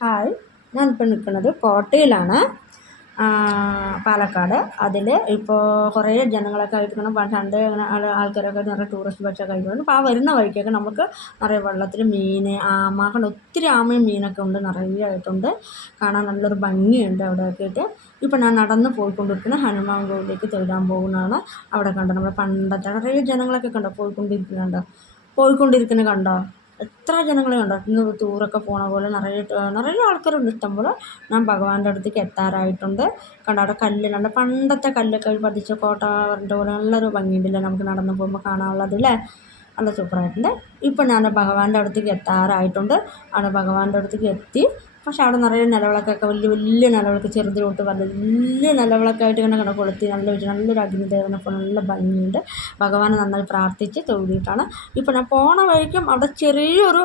Hi, ഞാനിപ്പോൾ നിൽക്കുന്നത് കോട്ടയിലാണ്, പാലക്കാട്. അതിൽ ഇപ്പോൾ കുറേ ജനങ്ങളൊക്കെ ആയിട്ട് ഇങ്ങനെ പണ്ട് ഇങ്ങനെ ആൾക്കാരൊക്കെ നിറയെ ടൂറിസ്റ്റ് ബസ്സൊക്കെ ആയിട്ടുണ്ട്. അപ്പോൾ ആ വരുന്ന വഴിക്കൊക്കെ നമുക്ക് നിറയെ വെള്ളത്തിൽ മീൻ, ആമ, കണ്ട് ഒത്തിരി ആമയും മീനൊക്കെ ഉണ്ട്, നിറയെ ആയിട്ടുണ്ട്. കാണാൻ നല്ലൊരു ഭംഗിയുണ്ട് അവിടെയൊക്കെ ആയിട്ട്. ഇപ്പം ഞാൻ നടന്ന് പോയിക്കൊണ്ടിരിക്കുന്ന ഹനുമാൻ കോവിലേക്ക് തൊഴാൻ പോകുന്നതാണ്. അവിടെ കണ്ടോ നമ്മുടെ പണ്ടത്തെ നിറയെ ജനങ്ങളൊക്കെ കണ്ടോ പോയിക്കൊണ്ടിരിക്കുന്നത് കണ്ടോ. എത്ര ജനങ്ങൾ കണ്ടോ, ഇന്ന് ടൂറൊക്കെ പോണ പോലെ നിറയെ ആൾക്കാരുണ്ട്, ഇഷ്ടംപോലെ. ഞാൻ ഭഗവാന്റെ അടുത്തേക്ക് എത്താറായിട്ടുണ്ട്. കണ്ടോ അവിടെ കല്ല്, നല്ല പണ്ടത്തെ കല്ലൊക്കെ പതിച്ച കോട്ട പറഞ്ഞ പോലെ നല്ലൊരു ഭംഗിയുണ്ടല്ലേ നമുക്ക് നടന്ന് പോകുമ്പോൾ കാണാനുള്ളത് അല്ലേ. നല്ല സൂപ്പറായിട്ടുണ്ട്. ഇപ്പം ഞാൻ ഭഗവാന്റെ അടുത്തേക്ക് എത്താറായിട്ടുണ്ട്. അവിടെ ഭഗവാന്റെ അടുത്തേക്ക് എത്തി. പക്ഷെ അവിടെ നിറയെ നിലവിളക്കൊക്കെ, വലിയ വലിയ നിലവിളക്ക്, ചെറുത് തൊട്ട് വലിയ നിലവിളക്കായിട്ട് ഇങ്ങനെ കണ്ടോ കൊളുത്തി നല്ലൊരു അഗ്നിദേവനൊക്കെ നല്ല ഭംഗിയുണ്ട്. ഭഗവാനെ നന്നായി പ്രാർത്ഥിച്ച് തൊഴുതിയിട്ടാണ് ഇപ്പം ഞാൻ പോണ വഴിക്കും. അവിടെ ചെറിയൊരു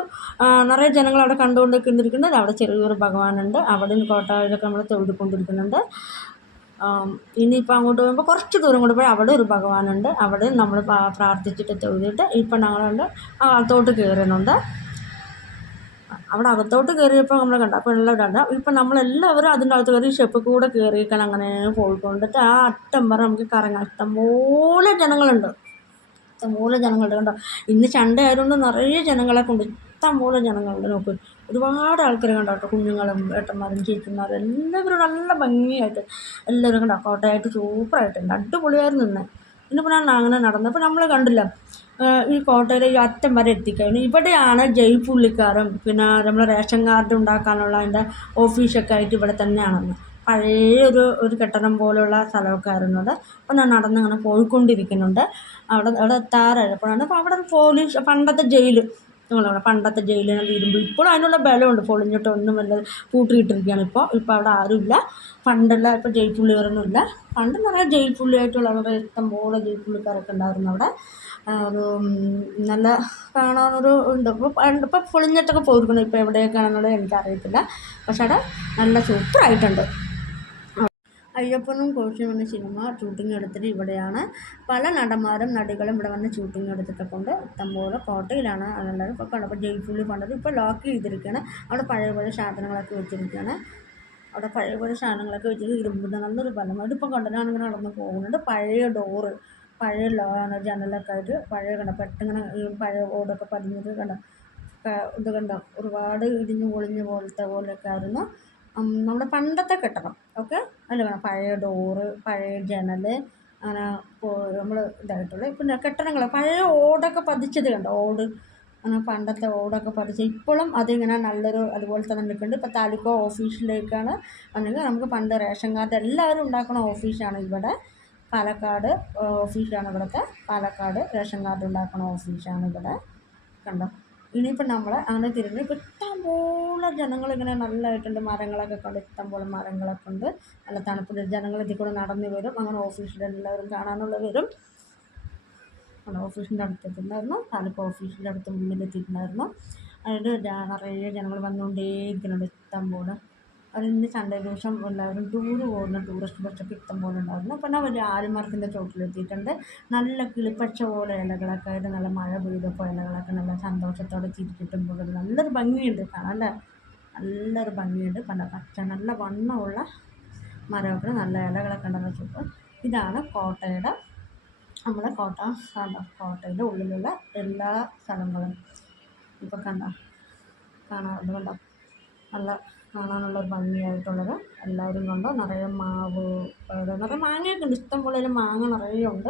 നിറയെ ജനങ്ങൾ അവിടെ കണ്ടുകൊണ്ടിരിക്കുന്നത്. അവിടെ ചെറിയൊരു ഭഗവാനുണ്ട്. അവിടെ കോട്ടയിലൊക്കെ നമ്മൾ തൊഴുതിക്കൊണ്ടിരിക്കുന്നുണ്ട്. ഇനിയിപ്പോൾ അങ്ങോട്ട് പോകുമ്പോൾ കുറച്ച് ദൂരം കൊണ്ട് പോയി അവിടെ ഒരു ഭഗവാനുണ്ട്. അവിടെ നമ്മൾ പ്രാർത്ഥിച്ചിട്ട് തൊഴുതിയിട്ട് ഇപ്പം ഞങ്ങളുണ്ട് അകത്തോട്ട് കയറുന്നുണ്ട്. അവിടെ അകത്തോട്ട് കയറിയപ്പോൾ നമ്മൾ കണ്ട അപ്പോൾ എല്ലാവരും ഇപ്പം നമ്മളെല്ലാവരും അതിൻ്റെ അകത്ത് കയറി സ്റ്റെപ്പിൽ കൂടെ കയറിയിരിക്കാൻ അങ്ങനെ പോയിക്കൊണ്ടിട്ട് ആ അറ്റം വരെ നമുക്ക് കറങ്ങാം. ഇഷ്ടംപോലെ ജനങ്ങളുണ്ട് കണ്ടോ. ഇന്ന് ചണ്ട ആയതുകൊണ്ട് നിറയെ ജനങ്ങളെ കൊണ്ട് ഇഷ്ടംപോലെ ജനങ്ങളുണ്ട്. നോക്ക്, ഒരുപാട് ആൾക്കാർ കണ്ടോ കേട്ടോ, കുഞ്ഞുങ്ങളും ഏട്ടന്മാരും ചേച്ചിമാരും എല്ലാവരും നല്ല ഭംഗിയായിട്ട് എല്ലാവരും കണ്ടോ കോട്ടയായിട്ട് സൂപ്പറായിട്ടുണ്ട്, അടിപൊളിയായിരുന്നു ഇന്ന്. ഇന്നിപ്പോൾ ഞാൻ അങ്ങനെ നടന്നപ്പോൾ നമ്മൾ കണ്ടില്ല ഈ കോട്ടയിലെ ഈ അറ്റം വരെ എത്തിക്കഴിഞ്ഞു. ഇവിടെയാണ് ജയ്പുള്ളിക്കാരും പിന്നെ നമ്മൾ റേഷൻ കാർഡ് ഉണ്ടാക്കാനുള്ള അതിൻ്റെ ഓഫീസൊക്കെ ആയിട്ട് ഇവിടെ തന്നെയാണെന്ന്. പഴയ ഒരു കെട്ടിടം പോലെയുള്ള സ്ഥലമൊക്കെ ആയിരുന്നത്. അപ്പോൾ ഞാൻ നടന്നിങ്ങനെ പോയിക്കൊണ്ടിരിക്കുന്നുണ്ട്. അവിടെ എത്താറായപ്പോഴാണ് അപ്പോൾ അവിടെ പോലീസ് പണ്ടത്തെ ജയിൽ, പണ്ടത്തെ ജയിലിനെ ഇരുമ്പ് ഇപ്പോഴും അതിനുള്ള ബലമുണ്ട്, പൊളിഞ്ഞിട്ടൊന്നും വല്ല പൂട്ടിയിട്ടിരിക്കുകയാണ്. ഇപ്പോൾ അവിടെ ആരുമില്ല. പണ്ടുള്ള ഇപ്പോൾ ജയിൽ പുള്ളിക്കാരൊന്നും ഇല്ല. പണ്ട് നിറയെ ജയിൽ പുള്ളിയായിട്ടുള്ള അവിടെ ഇഷ്ടംപോലെ ജയിൽ പുള്ളിക്കാരൊക്കെ ഉണ്ടായിരുന്നു അവിടെ. ഒരു നല്ല കാണാനൊരു ഉണ്ട്. ഇപ്പോൾ പൊളിഞ്ഞിട്ടൊക്കെ പോയിരിക്കണം, ഇപ്പോൾ എവിടെയൊക്കെയാണെന്നുള്ളത് എനിക്കറിയത്തില്ല. പക്ഷെ അവിടെ നല്ല സൂപ്പറായിട്ടുണ്ട്. അയ്യപ്പനും കോശിയും എന്ന സിനിമ ഷൂട്ടിംഗ് എടുത്തിട്ട് ഇവിടെയാണ്. പല നടന്മാരും നടികളും ഇവിടെ വന്ന് ഷൂട്ടിംഗ് എടുത്തിട്ടൊക്കെ ഉണ്ട്. ഇഷ്ടംപോലെ കോട്ടയിലാണ് അതെല്ലാവരും. ഇപ്പോൾ കണ്ടപ്പോൾ ജയ്പുള്ളി പണ്ടത് ഇപ്പോൾ ലോക്ക് ചെയ്തിരിക്കുകയാണ്. അവിടെ പഴയ സാധനങ്ങളൊക്കെ വെച്ചിരിക്കുകയാണ്. അവിടെ പഴയ സാധനങ്ങളൊക്കെ വെച്ചിട്ട് ഇരുമ്പിൻ്റെ നല്ലൊരു ബലമായിട്ട് ഇപ്പോൾ കണ്ടനാണിങ്ങനെ നടന്ന് പോകുന്നുണ്ട്. പഴയ ഡോറ്, പഴയ ജനലൊക്കെ ആയിട്ട് പഴയ കണ്ട പെട്ടിങ്ങനെ ഈ പഴയ ഓടൊക്കെ പതിഞ്ഞത് കണ്ട ഇത് കണ്ട ഒരുപാട് ഇടിഞ്ഞു പൊളിഞ്ഞ പോലെയൊക്കെ ആയിരുന്നു നമ്മുടെ പണ്ടത്തെ കെട്ടിടം. ഓക്കെ, അതിൽ വേണം പഴയ ഡോറ്, പഴയ ജനൽ, അങ്ങനെ നമ്മൾ ഇതായിട്ടുള്ള പിന്നെ കെട്ടിടങ്ങൾ പഴയ ഓടൊക്കെ പതിച്ചത് കണ്ടോ, ഓട് അങ്ങനെ പണ്ടത്തെ ഓടൊക്കെ പതിച്ച് ഇപ്പോഴും അതിങ്ങനെ നല്ലൊരു അതുപോലെ തന്നെ നിൽക്കുന്നുണ്ട്. ഇപ്പോൾ താലൂക്ക് ഓഫീസിലേക്കാണ് വന്നെങ്കിൽ നമുക്ക് പണ്ട് റേഷൻ കാർഡ് എല്ലാവരും ഉണ്ടാക്കുന്ന ഓഫീസാണ് ഇവിടെ പാലക്കാട്. ഓഫീസാണ് ഇവിടുത്തെ പാലക്കാട് റേഷൻ കാർഡ് ഉണ്ടാക്കുന്ന ഓഫീസാണ് ഇവിടെ കണ്ടോ. ഇനിയിപ്പോൾ നമ്മൾ അങ്ങനെ തിരിഞ്ഞ് ഇപ്പോൾ ഇഷ്ടംപോലെ ജനങ്ങളിങ്ങനെ നല്ലതായിട്ടുണ്ട്. മരങ്ങളൊക്കെ കണ്ട് ഇഷ്ടംപോലെ മരങ്ങളൊക്കെ ഉണ്ട്. നല്ല തണുപ്പുള്ള ജനങ്ങൾ ഇതിൽ കൂടെ നടന്നു വരും. അങ്ങനെ ഓഫീസിലെല്ലാവരും കാണാനുള്ള വരും. ഓഫീസിൻ്റെ അടുത്തെത്തുന്നായിരുന്നു, താലൂക്ക് ഓഫീസിൻ്റെ അടുത്ത് മുന്നിലെത്തിയിട്ടുണ്ടായിരുന്നു. അതിൽ നിറയെ ജനങ്ങൾ വന്നുകൊണ്ടേയിരിക്കുന്നുണ്ട് ഇഷ്ടംപോലെ. അതിന് സൺഡേ ദിവസം എല്ലാവരും ടൂറ് പോകുന്ന ടൂറിസ്റ്റ് ബസ്സൊക്കെ ഇഷ്ടംപോലെ ഉണ്ടായിരുന്നു. അപ്പോൾ ഞാൻ വലിയ ആൽമരത്തിൻ്റെ ചോട്ടിലെത്തിയിട്ടുണ്ട്. നല്ല കിളിപ്പച്ച പോലെ ഇലകളൊക്കെ ആയിട്ട് നല്ല മഴ പെയ്തപ്പോൾ ഇലകളൊക്കെ നല്ല സന്തോഷത്തോടെ ചിരിച്ചിട്ടും പോകുന്നത് നല്ലൊരു ഭംഗിയുണ്ട് കാണാൻ അല്ലേ. നല്ലൊരു ഭംഗിയുണ്ട്. പല പച്ച നല്ല വണ്ണമുള്ള മരമൊക്കെ നല്ല ഇലകളൊക്കെ ഉണ്ടെന്ന് വെച്ചപ്പോൾ ഇതാണ് കോട്ടയുടെ നമ്മുടെ കോട്ടയുടെ ഉള്ളിലുള്ള എല്ലാ സ്ഥലങ്ങളും ഇപ്പോൾ കാണാൻ കണ്ടോ. നല്ല കാണാനുള്ള ഭംഗിയായിട്ടുള്ളത് എല്ലാവരും കണ്ടോ. നിറയെ മാവ്, നിറയെ മാങ്ങയൊക്കെ ഉണ്ട്, ഇഷ്ടംപോലെ മാങ്ങ നിറയെ ഉണ്ട്.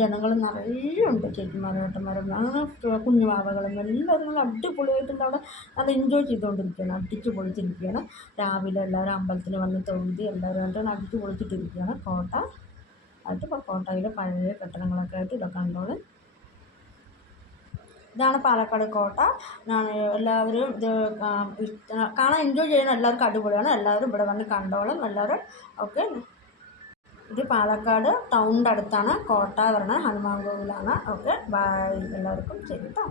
ജനങ്ങൾ നിറയെ ഉണ്ട്, ചേച്ചിമാരും ഏട്ടന്മാരും അങ്ങനെ കുഞ്ഞു മാവകളും എല്ലാവരും നല്ല അടിപൊളിയായിട്ടുള്ള അവിടെ നല്ല എൻജോയ് ചെയ്തുകൊണ്ടിരിക്കുകയാണ്, അടിച്ചു പൊളിച്ചിരിക്കുകയാണ്. രാവിലെ എല്ലാവരും അമ്പലത്തിൽ വന്ന് തൊഴുതി എല്ലാവരും ആയിട്ട് അടിച്ചു പൊളിച്ചിട്ടിരിക്കുകയാണ് കോട്ട ആയിട്ട്. ഇപ്പോൾ കോട്ടയിൽ പഴയ കെട്ടിടങ്ങളൊക്കെ ആയിട്ട് ഇതൊക്കെ കണ്ടോളൂ. ഇതാണ് പാലക്കാട് കോട്ട. എല്ലാവരും ഇത് കാണാൻ എൻജോയ് ചെയ്യുന്ന എല്ലാവർക്കും അടിപൊളിയാണ്. എല്ലാവരും ഇവിടെ വന്ന് കണ്ടോളും എല്ലാവരും. ഓക്കെ, ഇത് പാലക്കാട് ടൗണിൻ്റെ അടുത്താണ് കോട്ട പറഞ്ഞ ഹനുമാൻ കോവിലാണ്. ഓക്കെ, ബൈ എല്ലാവർക്കും, ശരി കേട്ടോ.